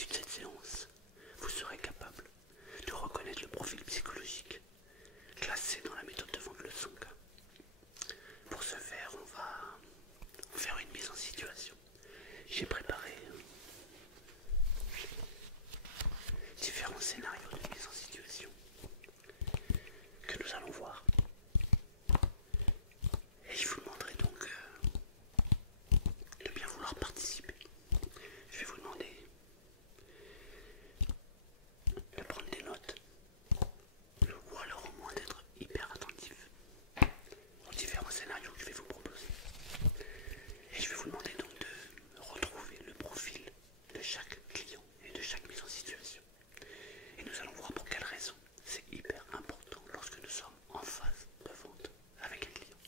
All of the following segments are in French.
l'issue de cette séance, vous serez capable de reconnaître le profil psychologique classé dans la méthode de vente le Sonka. Pour ce faire, on va faire une mise en situation. J'ai préparé différents scénarios de mise en situation que nous allons voir. Et je vous demanderai donc de bien vouloir participer. Je vais vous demander de prendre des notes, ou alors au moins d'être hyper attentif aux différents scénarios que je vais vous proposer. Et je vais vous demander donc de retrouver le profil de chaque client et de chaque mise en situation. Et nous allons voir pour quelles raisons c'est hyper important lorsque nous sommes en phase de vente avec un client.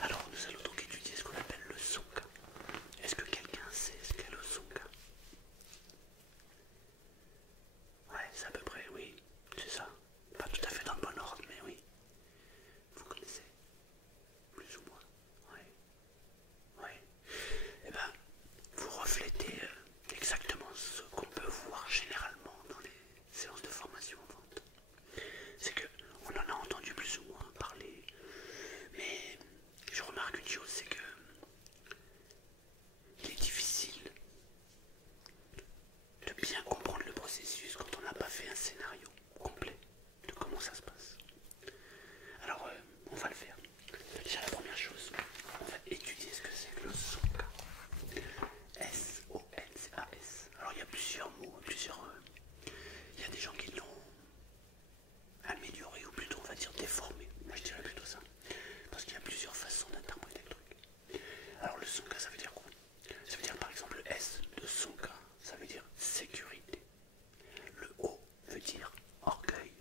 Alors nous allons donc étudier ce qu'on appelle le Sonka. Est-ce que quelqu'un sait ce qu'est le Sonka? Ouais, c'est à peu près, oui, c'est ça. Pas tout à fait dans le bon ordre, mais oui. Vous connaissez? Plus ou moins. Ouais. Ouais. Eh ben, vous reflétez exactement ce qu'on peut voir généralement dans les séances de formation en vente. C'est que on en a entendu plus ou moins parler, mais je remarque une chose, c'est que il est difficile de bien comprendre le processus quand on n'a pas fait un scénario complet de comment ça se passe. Alors, on va le faire. Déjà, la première chose, on va étudier ce que c'est que le Sonka. S-O-N-C-A-S. Alors, il y a plusieurs mots, il y a des gens qui l'ont amélioré, ou plutôt, on va dire, déformé. Moi, je dirais plutôt ça. Parce qu'il y a plusieurs façons d'interpréter le truc. Alors, le Sonka, ça veut dire quoi? Ça veut dire, par exemple, le S de Sonka, ça veut dire sécurité. Le O veut dire orgueil.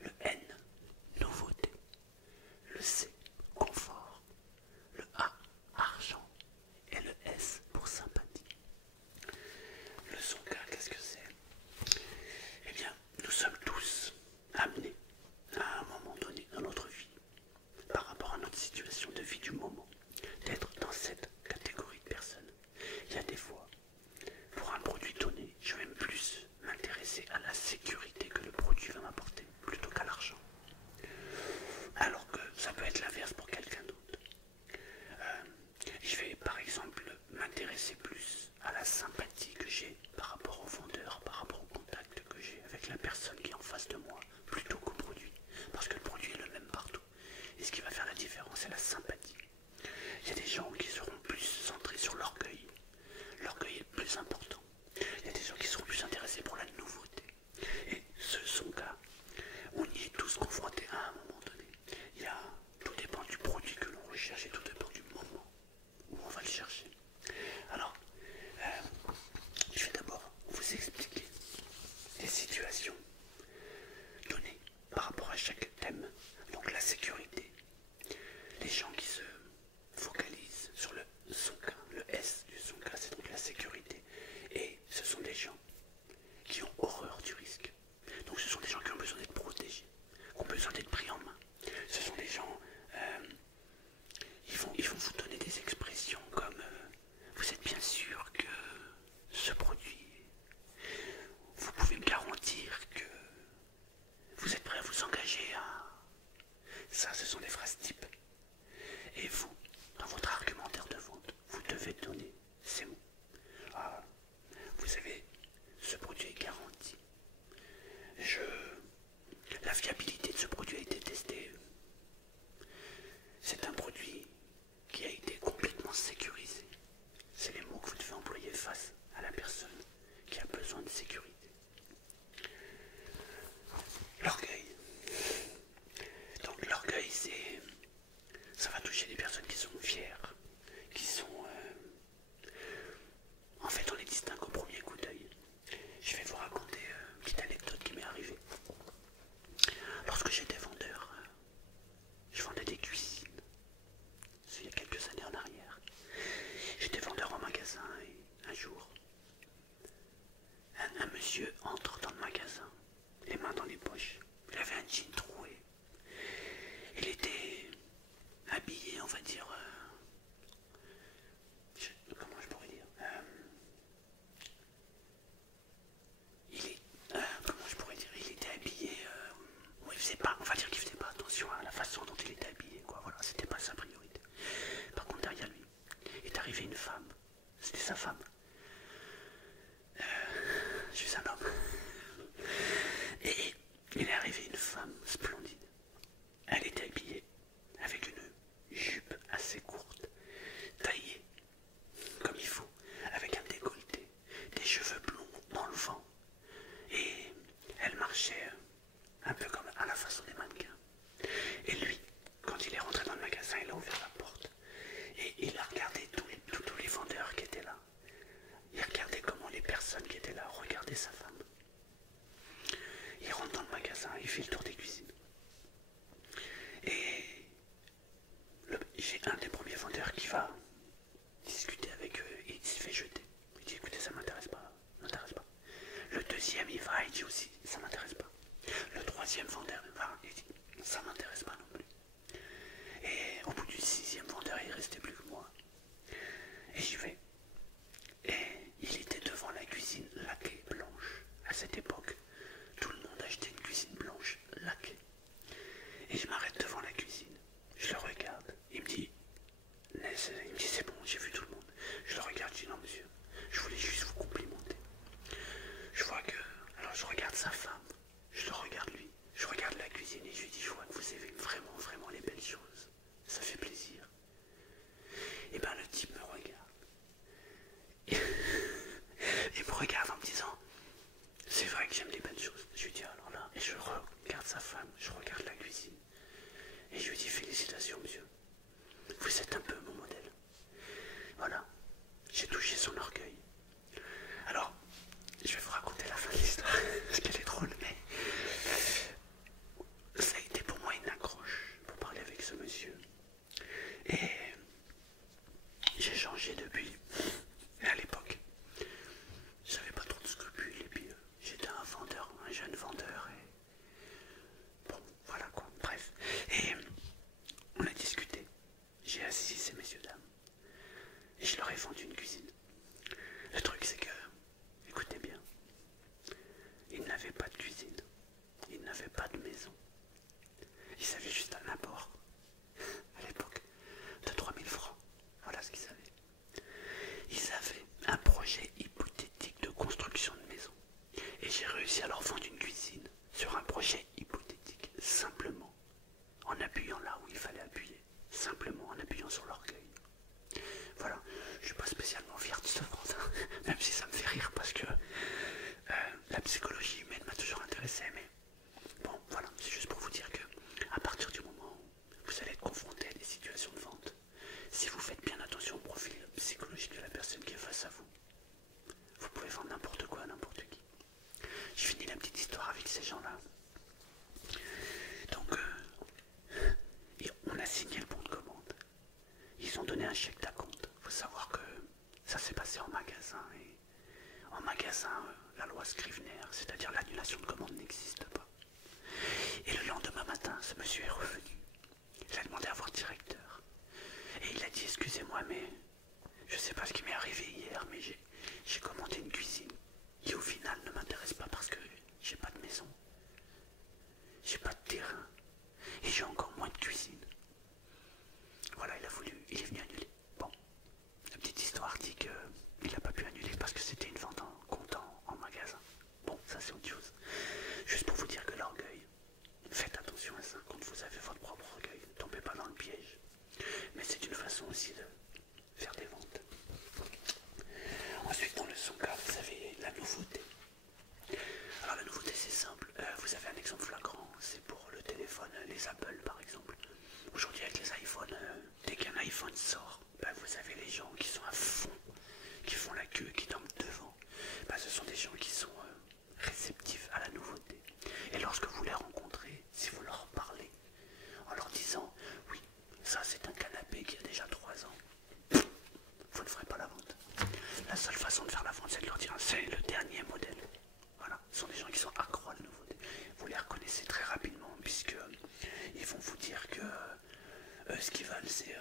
Le N, nouveauté. Le C, confort. Le A, argent. Et le S pour sympathie. Le Sonka, qu'est-ce que c'est? Eh bien, nous sommes tous amenés à un moment donné dans notre vie, par rapport à notre situation de vie du moment, d'être dans cette catégorie de personnes. Il y a des fois, pour un produit donné, je vais plus m'intéresser à la sécurité que le produit va m'apporter, plutôt qu'à l'argent. Alors que ça peut être l'inverse pour quelqu'un d'autre. Je vais par exemple m'intéresser plus à la sympathie que j'ai par rapport au vendeur, par rapport au contact que j'ai avec la personne qui est en face de moi, plutôt qu'au produit. Parce que le produit est le même partout. Et ce qui va faire la différence, c'est la sympathie. Il y a des gens qui seront plus centrés sur l'orgueil. L'orgueil est plus important. Il y a des gens qui seront plus intéressés pour la nouveauté. Et ce Sonka, on y est tous confrontés à un moment donné. Tout dépend du produit que l'on recherche et tout dépend du moment où on va le chercher. Alors, je vais d'abord vous expliquer des situations données par rapport à chaque thème. Donc la sécurité. Les gens qui se focalisent sur le Sonka, le S du Sonka, c'est donc la sécurité. Et ce sont des gens qui ont horreur du risque. Donc ce sont des gens qui ont besoin d'être protégés, qui ont besoin d'être pris en main. Ce sont des gens, ils vont vous donner des expressions comme vous êtes bien sûr que ce produit, vous pouvez me garantir que vous êtes prêt à vous engager à... Ça, ce sont des phrases types. Et vous, dans votre argumentaire de vente, vous devez donner ces mots. Ah, vous savez, ce produit est garanti. La fiabilité de ce produit a été testée. C'est un produit qui a été complètement sécurisé. C'est les mots que vous devez employer face à la personne qui a besoin de sécurité. L'orgueil. Donc l'orgueil, ça va toucher des personnes qui sont fières, qui sont... En fait, on les distingue au premier coup d'œil. Je vais vous raconter une petite anecdote qui m'est arrivée. Lorsque j'étais vendeur, je vendais des cuisines. C'est il y a quelques années en arrière. J'étais vendeur en magasin et un jour, un monsieur entre dans le magasin, les mains dans les poches. Il avait un jean troué. Il était habillé, on va dire... comment je pourrais dire regarde en me disant, c'est vrai que j'aime les belles choses. Je lui dis alors là, et je regarde sa femme, je regarde la cuisine. Et je lui dis félicitations monsieur, vous êtes un peu mon modèle. Voilà, j'ai touché son orgueil. Alors, je vais vous raconter la fin de l'histoire, parce qu'elle est drôle, mais ça a été pour moi une accroche pour parler avec ce monsieur. Et j'ai changé depuis. Et à l'époque, j'avais pas trop de scrupules, et puis j'étais un vendeur, un jeune vendeur, et bon, voilà quoi, bref. Et on a discuté, j'ai assis ces messieurs dames, et je leur ai vendu une cuisine. Le truc c'est que, écoutez bien, ils n'avaient pas de cuisine, ils n'avaient pas de maison, ils avaient juste un apport, à l'époque, de 3000 francs, voilà ce qu'ils avaient. Ils avaient un projet hypothétique de construction de maison. Et j'ai réussi à leur vendre une cuisine sur un projet hypothétique, simplement en appuyant là où il fallait appuyer, simplement en appuyant sur l'orgueil. Voilà, je ne suis pas spécialement fier de ce vente, hein, même si ça me fait rire parce que la psychologie humaine m'a toujours intéressé, mais bon, voilà, c'est juste pour vous dire que à partir du moment où vous allez être confronté à des situations de vente, si vous faites bien attention au profil psychologique de la personne qui est face à vous, vous pouvez vendre n'importe quoi à n'importe qui. Je finis la petite histoire avec ces gens-là. Donc, on a signé le bon de commande. Ils ont donné un chèque d'acompte. Il faut savoir que ça s'est passé en magasin. Et en magasin, la loi Scrivener, c'est-à-dire l'annulation de commande, n'existe pas. Et le lendemain matin, ce monsieur est revenu. Il a demandé à voir le directeur. Et il a dit, excusez-moi, mais je sais pas ce qui m'est arrivé hier, mais j'ai commandé une cuisine qui au final ne m'intéresse pas parce que j'ai pas de maison, j'ai pas de terrain et j'ai encore moins de cuisine. Voilà, il est venu annuler. Bon, la petite histoire dit qu'il n'a pas pu annuler parce que c'était une vente en comptant en magasin. Bon, ça c'est autre chose. Juste pour vous dire que l'orgueil, faites attention à ça quand vous avez votre propre orgueil, ne tombez pas dans le piège. Mais c'est une façon aussi de faire des ventes. Ensuite, dans le Sonka, vous avez la nouveauté. Alors la nouveauté c'est simple, vous avez un exemple flagrant, c'est pour le téléphone, les Apple par exemple. Aujourd'hui avec les iPhones, dès qu'un iPhone sort, vous avez les gens qui sont à fond, qui font la queue, qui dorment devant. Ce sont des gens qui sont réceptifs à la nouveauté. Et lorsque vous les rencontrez, si vous leur parlez, en leur disant oui, ça c'est un canapé qui a déjà 3 ans, vous ne ferez pas la vente. La seule façon de faire la vente, c'est de leur dire c'est le dernier modèle. Voilà, ce sont des gens qui sont accros à la nouveauté. Vous les reconnaissez très rapidement puisque ils vont vous dire que ce qu'ils veulent c'est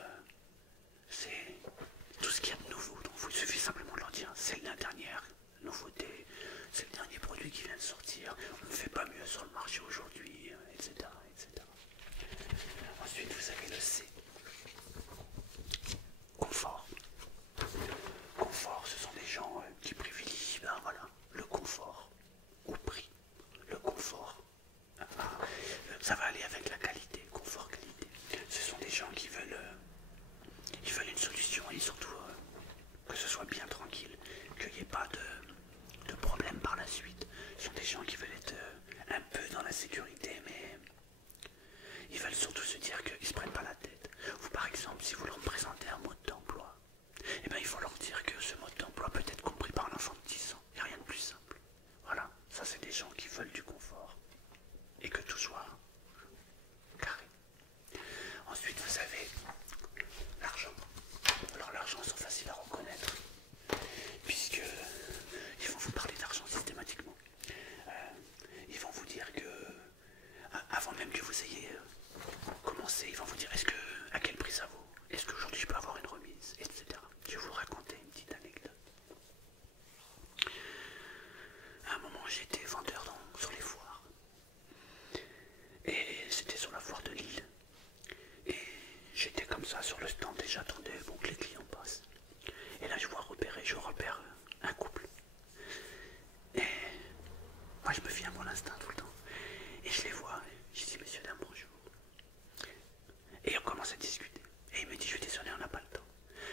tout ce qu'il y a de nouveau. Donc il suffit simplement de leur dire c'est la dernière nouveauté, c'est le dernier produit qui vient de sortir, on ne fait pas mieux sur le marché aujourd'hui, etc., etc. Ensuite vous avez le C. Confort. Confort, ce sont des gens qui privilégient voilà, le confort au prix. Le confort, ça va aller avec la qualité, confort-qualité. Ce sont des gens qui veulent une solution et surtout que ce soit bien tranquille, qu'il n'y ait pas de problème par la suite. Ce sont des gens qui veulent être un peu dans la sécurité, mais ils veulent surtout se dire qu'ils ne se prennent pas la tête. Vous par exemple, si vous leur présentez un mode d'emploi, il faut leur dire que ce mode d'emploi peut être compris par un enfant de 10 ans. Il n'y a rien de plus simple. Voilà, ça c'est des gens qui veulent du confort et que tout soit carré. Ensuite vous avez l'argent. Alors l'argent c'est facile à reconnaître puisque ils vont vous parler d'argent systématiquement. Ils vont vous dire que avant même que vous ayez commencé, ils vont vous dire à quel prix ça vaut, est-ce qu'aujourd'hui je peux avoir une remise, etc. Je vais vous raconter une petite anecdote. À un moment j'étais vendeur sur les foires. Et c'était sur la foire de Lille. Et j'étais comme ça sur le stand et j'attendais que les clients passent. Et là je repère un couple. Et moi je me fie à mon instinct tout le temps. Et je les vois, et je dis messieurs dames bonjour. Et on commence à discuter. Et il me dit je suis désolé on n'a pas le temps.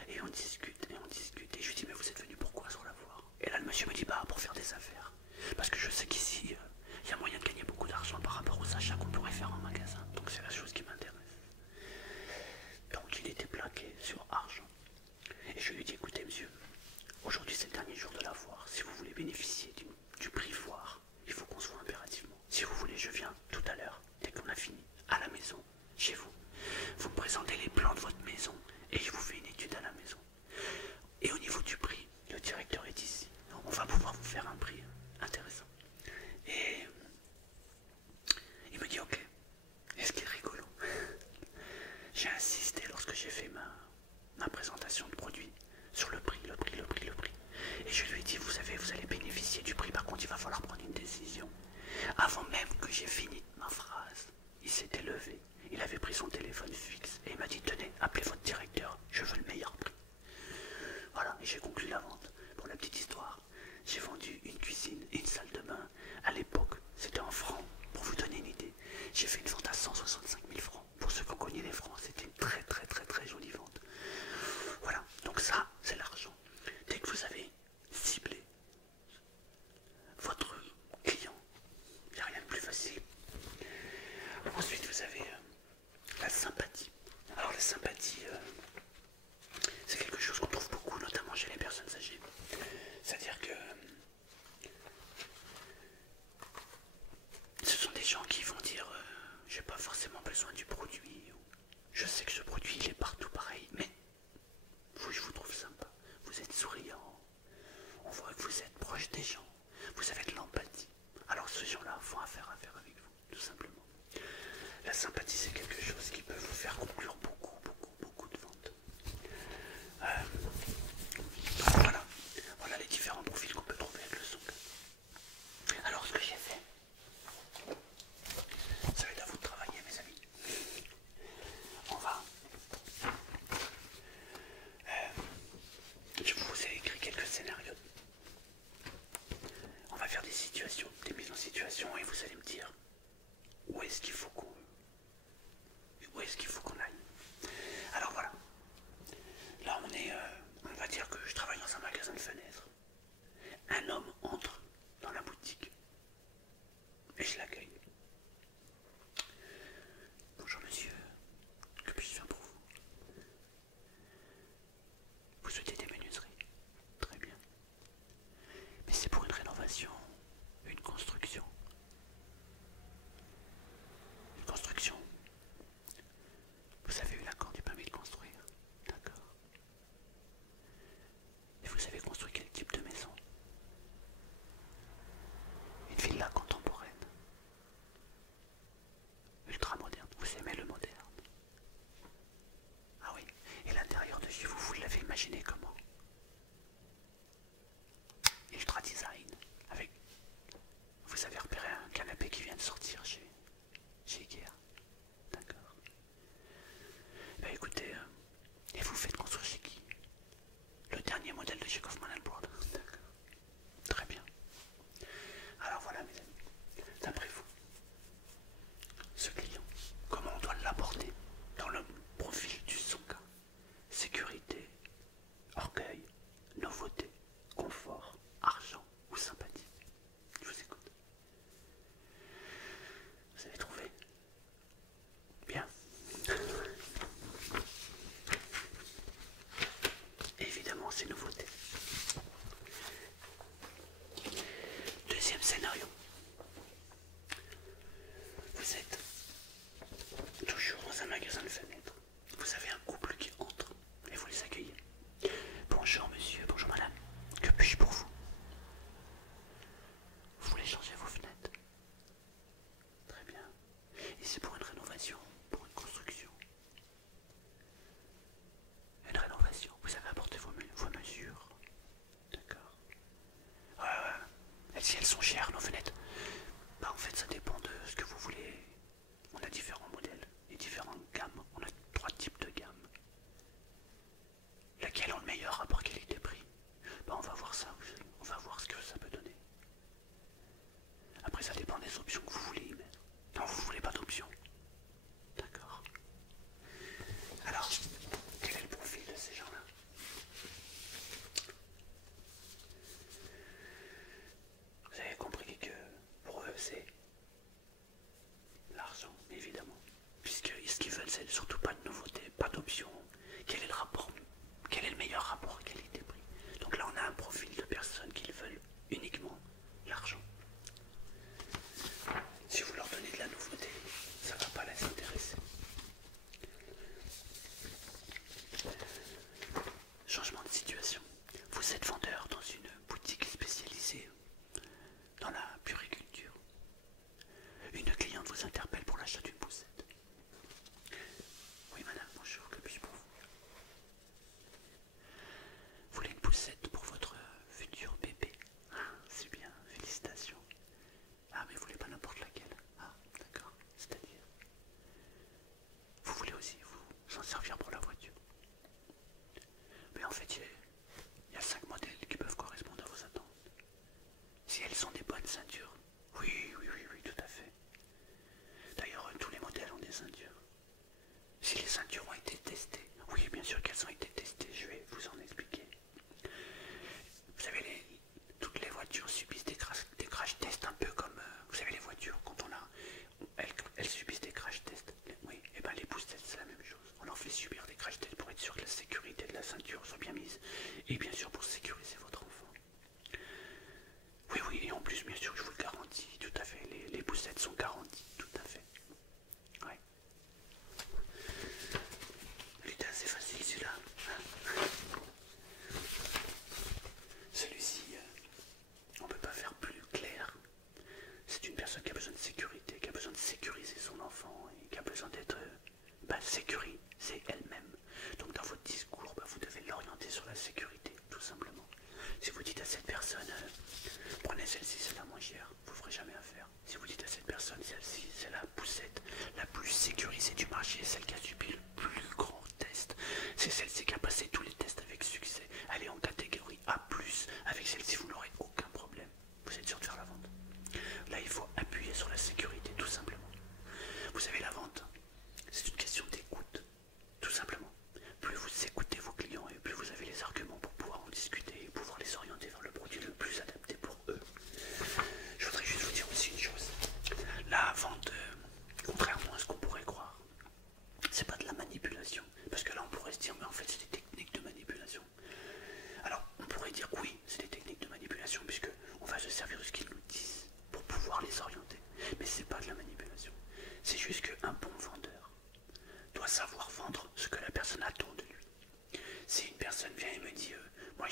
Et on discute, et je lui dis mais vous êtes venu pourquoi sur la foire? Et là le monsieur monsieur me dit, bah pour faire des affaires. Parce que je sais qu'ici, il y a moyen de gagner beaucoup d'argent par rapport aux achats qu'on pourrait faire en magasin. Donc c'est la chose qui m'intéresse. Donc il était plaqué sur argent. Et je lui ai dit, écoutez monsieur, aujourd'hui c'est le dernier jour de la foire. Si vous voulez bénéficier du prix foire, il faut qu'on se voit impérativement. Si vous voulez, je viens tout à l'heure, dès qu'on a fini, à la maison, chez vous. Vous me présentez les plans de votre maison et je vous fais une étude à la maison. Et au niveau du prix, le directeur est ici. On va pouvoir vous faire un prix intéressant. Et il me dit ok. Et ce qui est rigolo, j'ai insisté lorsque j'ai fait ma présentation de produit sur le prix. Et je lui ai dit, vous savez, vous allez bénéficier du prix, par contre il va falloir prendre une décision. Avant même que j'ai fini ma phrase, il s'était levé, il avait pris son téléphone fixe et il m'a dit, tenez, appelez votre directeur, je veux le meilleur prix. Voilà, et j'ai conclu la vente. Pour la petite histoire, j'ai vendu une cuisine et une salle de bain. À l'époque, c'était en francs, pour vous donner une idée. J'ai fait une vente à 165 000 francs. Pour ceux qui ont connu les francs, c'était une très jolie vente. Voilà, donc ça, c'est l'argent. Dès que vous avez ciblé votre client, il n'y a rien de plus facile. Ensuite, vous avez la sympathie. Alors la sympathie, c'est quelque chose qu'on trouve beaucoup, notamment chez les personnes âgées. C'est-à-dire que ce sont des gens qui vont dire j'ai pas forcément besoin du produit, ou je sais que ce produit il est partout pareil, mais vous, je vous trouve sympa, vous êtes souriant, on voit que vous êtes proche des gens, vous avez de l'empathie. Alors ces gens-là font affaire avec vous, tout simplement. La sympathie, c'est quelque chose qui peut vous faire conclure beaucoup de ventes. Voilà les différents profils qu'on peut trouver avec le son. Alors ce que j'ai fait, ça va être à vous de travailler, mes amis. Je vous ai écrit quelques scénarios. On va faire des situations, des mises en situation, et vous allez me dire où est-ce qu'il faut qu'on aille. Alors voilà. Là on va dire que je travaille dans un magasin de fenêtres. Un homme entre dans la boutique et je l'accueille. Bonjour monsieur, que puis-je faire pour vous? Vous souhaitez des menuiseries? Très bien. Mais c'est pour une rénovation, une construction. Une construction. Vous avez eu l'accord du permis de construire? D'accord. Et vous avez construit quel type de maison? Une villa contemporaine. Ultra moderne. Vous aimez le moderne? Ah oui. Et l'intérieur de chez vous, vous l'avez imaginé comment? Ultra design. Avec... Vous avez repéré un canapé qui vient de sortir chez Ikea. D'accord. Bah écoutez, et vous faites construire chez qui? Le dernier modèle de chez Kaufman & Broad. D'accord. Très bien. Alors voilà mes amis, d'après vous, ce client, comment on doit l'aborder dans le profil du Sonka? Sécurité, orgueil, nouveauté, confort, argent ou sympathie? Je vous écoute. Vous avez trouvé? Bien. Évidemment, c'est nouveauté. Deuxième scénario. Vous êtes toujours dans un magasin de fenêtres. Vous avez un couple qui entre et vous les accueillez. Bonjour monsieur, bonjour madame. Que puis-je pour vous? Vous voulez changer vos fenêtres? Très bien. Et c'est pour une rénovation, pour une construction? Une rénovation. Vous avez apporté vos mesures? D'accord. Ouais. Si elles sont chères, nos fenêtres? Bah en fait ça dépend de ce que vous voulez. On a différents modèles et différentes gammes. On a 3 types de gammes. Laquelle ont le meilleur rapport qualité-prix? Bah on va voir ça aussi. On va voir ce que ça peut donner. Après ça dépend des options que vous voulez y mettre. Non, vous voulez pas d'options? D'accord. Alors, quel est le profil de ces gens-là?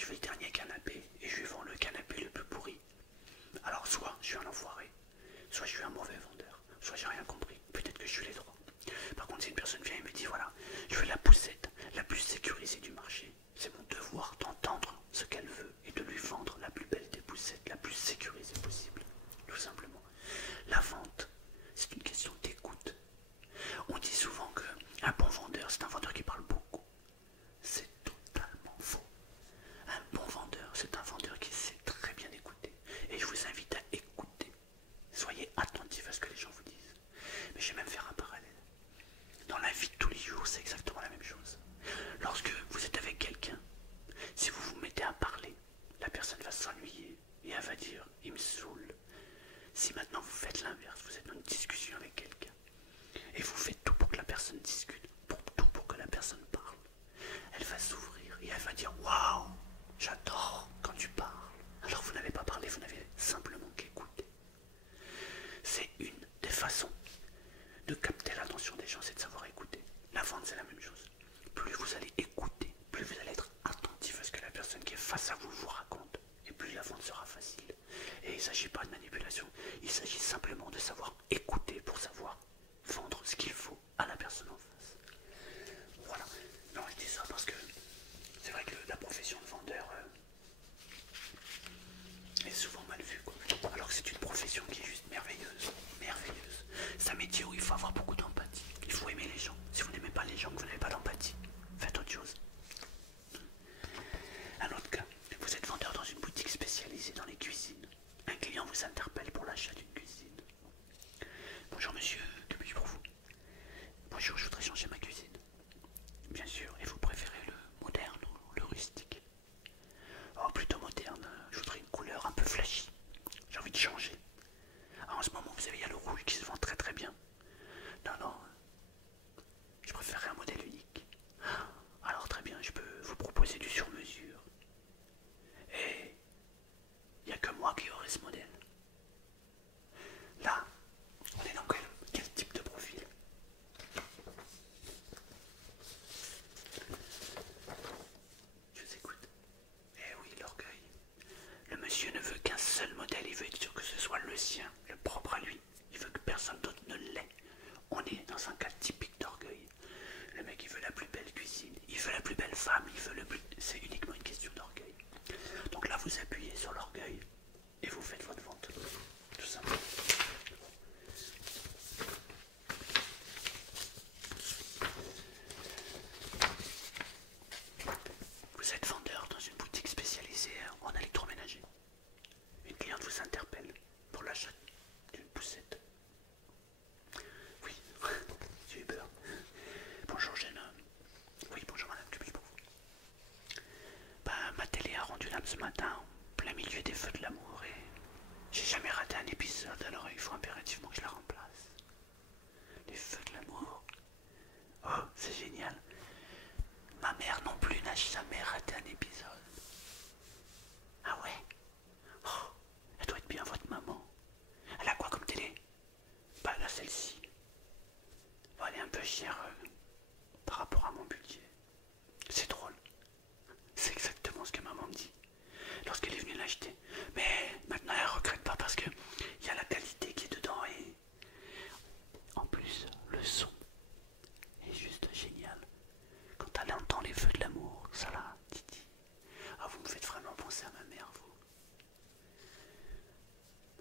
je veux le dernier canapé et je lui vends le canapé le plus pourri. Alors soit je suis un enfoiré, soit je suis un mauvais vendeur, soit j'ai rien compris, peut-être que je suis les trois. Par contre si une personne vient et me dit voilà, je veux la poussette la plus sécurisée du marché, c'est mon devoir d'entendre ce qu'elle veut et de lui vendre la plus belle des poussettes, la plus sécurisée possible, tout simplement. La vente, c'est une question d'écoute. On dit souvent qu'un bon vendeur, c'est un vendeur qui parle beaucoup. C'est totalement faux. Un bon vendeur, c'est un vendeur qui sait très bien écouter. Et je vous invite à écouter. Soyez attentifs à ce que les gens vous disent. Mais je vais même faire un parallèle. Dans la vie de tous les jours, c'est exactement la même chose. Lorsque vous êtes avec quelqu'un, si vous vous mettez à parler, la personne va s'ennuyer et elle va dire « il me saoule ». Si maintenant vous faites l'inverse, vous êtes dans une discussion avec quelqu'un et vous faites tout pour que la personne discute, tout pour que la personne parle, elle va s'ouvrir et elle va dire « waouh, j'adore quand tu parles ». Alors vous n'avez pas parlé, vous n'avez simplement qu'écouté. C'est une des façons de capter l'attention des gens, c'est de savoir écouter. La vente, c'est la même chose. Plus vous allez écouter, plus vous allez être attentif à ce que la personne qui est face à vous vous raconte, et plus la vente sera facile. Et il ne s'agit pas de manipulation, il s'agit simplement de savoir écouter pour savoir vendre ce qu'il faut à la personne en face. Voilà. Non, je dis ça parce que c'est vrai que la profession de vendeur est souvent mal vue, quoi. Alors que c'est une profession qui est juste merveilleuse, merveilleuse. C'est un métier où il faut avoir beaucoup d'empathie. Il faut aimer les gens. Si vous n'aimez pas les gens, que vous n'avez pas d'empathie, faites autre chose. Un autre cas, vous êtes vendeur dans une boutique spécialisée dans les cuisines. Un client vous interpelle pour l'achat d'une cuisine. Bonjour monsieur, que puis-je pour vous? Bonjour, je voudrais changer ma cuisine. Bien sûr, et vous préférez le moderne ou le rustique? Oh, plutôt moderne, je voudrais une couleur un peu flashy. J'ai envie de changer. Ah, en ce moment, vous savez, il y a le rouge qui se vend très très bien. Non, non, je préférerais un modèle unique. Alors très bien, je peux vous proposer du sur-mesure. Et il n'y a que moi qui aurai ce modèle. Là, on est dans quel type de profil? Je vous écoute. Eh oui, l'orgueil. Le monsieur ne veut qu'un seul modèle, il veut être sûr que ce soit le sien, le propre à lui. Il veut que personne d'autre ne l'ait. On est dans un cas typique d'orgueil. Le mec, il veut la plus belle cuisine, il veut la plus belle femme, il veut le plus... C'est uniquement une question d'orgueil. Donc là, vous appuyez sur l'orgueil et vous faites votre vente. Tout simplement. Vous êtes vendeur dans une boutique spécialisée en électroménager. Une cliente vous interpelle pour l'achat d'une poussette. Oui, j'ai eu peur. Bonjour jeune homme. Oui, bonjour madame, que puis-je pour vous? Bah, ma télé a rendu l'âme ce matin en plein milieu des feux de l'amour et j'ai jamais raté un épisode, alors il faut impérativement que je la remplace. Les feux de l'amour. Oh, c'est génial. Ma mère non plus n'a jamais raté un épisode. Ah ouais? Oh, elle doit être bien votre maman. Elle a quoi comme télé? Bah là celle-ci. Bon, elle est un peu chère par rapport à mon budget. C'est drôle. C'est exactement ce que maman me dit lorsqu'elle est venue l'acheter. Mais maintenant elle regrette pas parce que il y a la qualité qui est dedans et en plus le son est juste génial. Quand elle entend les feux de l'amour, ça la titille. Ah, vous me faites vraiment penser à ma mère, vous.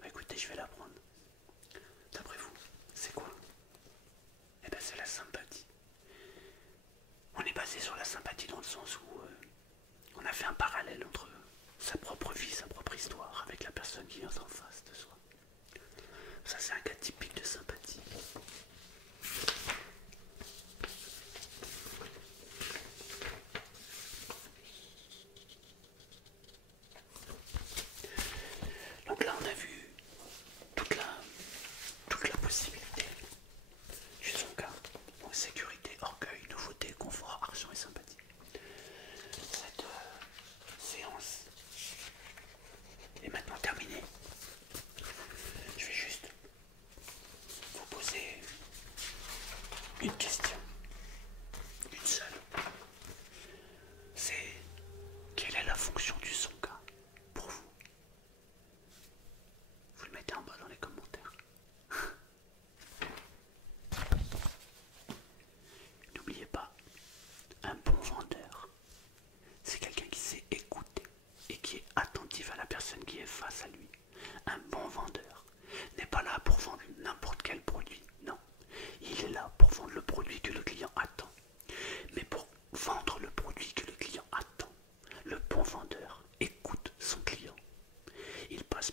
Bah écoutez, je vais la prendre. D'après vous, c'est quoi? Eh ben c'est la sympathie. On est basé sur la sympathie dans le sens où on a fait un parallèle entre sa propre vie, sa propre histoire avec la personne qui vient en face de soi. Ça c'est un cas typique de sympathie. Donc là on a vu toute la possibilité du son cas. Donc sécurité, orgueil, nouveauté, confort, argent et sympathie. Cette séance est maintenant terminée. Je vais juste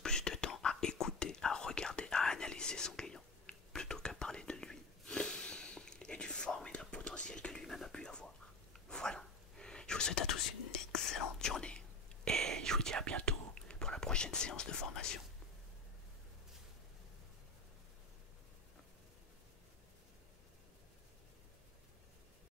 plus de